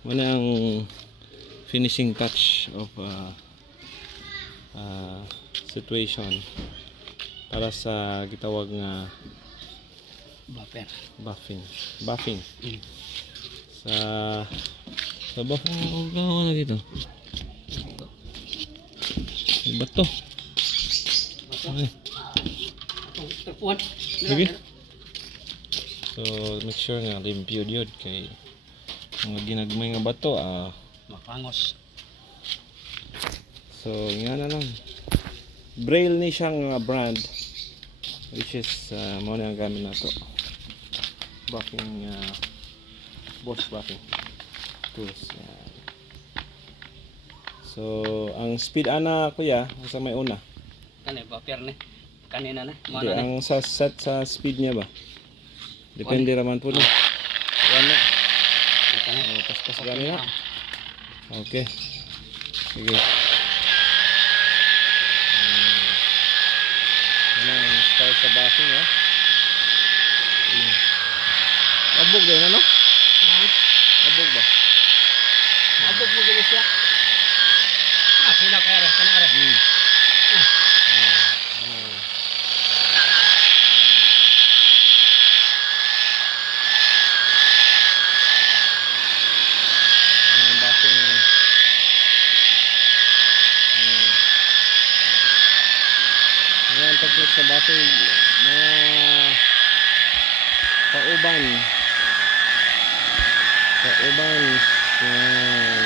Muna ang finishing touch of situation para sa gitawag nga buffing sa buffing na dito bato. Okay. Sige. So make sure nga limpyo yun kay mga ginagmay nga bato mapangos. So nga na lang Braille ni siyang brand which is mo na ang gamit na to buffing Bosch buffing tools. So ang speed ana kuya sa may una Kani buffer ni. Kanina na. di, ang sa set sa speed niya ba depende raman po ni ano paspas gani na. Okay sige. Ano ang start sa buffing abog din ano? Abog ba? Abog mo gini siya. Sila kaya rin. Kana rin. Buffing. Ayan, technique sa buffing. Mga pauban. Yan.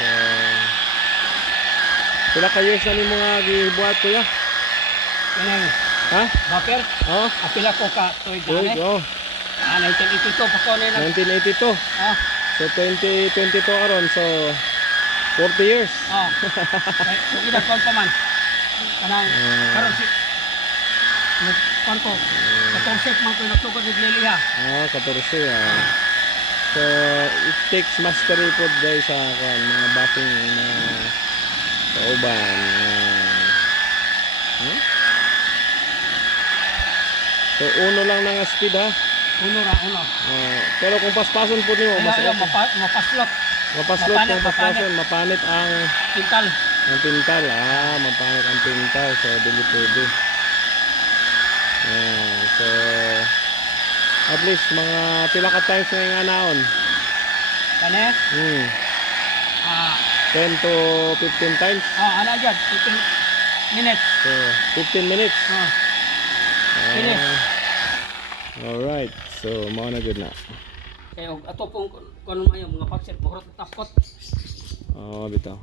So, pila ka years na ni mga gibuhat kuya? Kanang Ha? buffer. Oh, Apila ko ka tuig tuig, na. 1982 pa ko na. 1982. So 2022 karon, so 40 years. So ida kon pa man. Kanang karon si kon ko. Katong man ko nagsugod ni Liliha. 14. So it takes mastery po guys sa mga buffing na pauban. So uno lang na nga speed ha. Uno. Pero kung paspason po niyo Mapaslot. mapanit ang Pintal. pintal. Mapanit ang pintal. So dili pwede. So at least mga pila ka times nga naon. Kani? 10 to 15 times. Ana jud 15 minutes. So 15 minutes. Finish. Alright. So mao na gud na. Kaya ato pong kuno mayo mga pakset bukrot tapkot. Bitaw.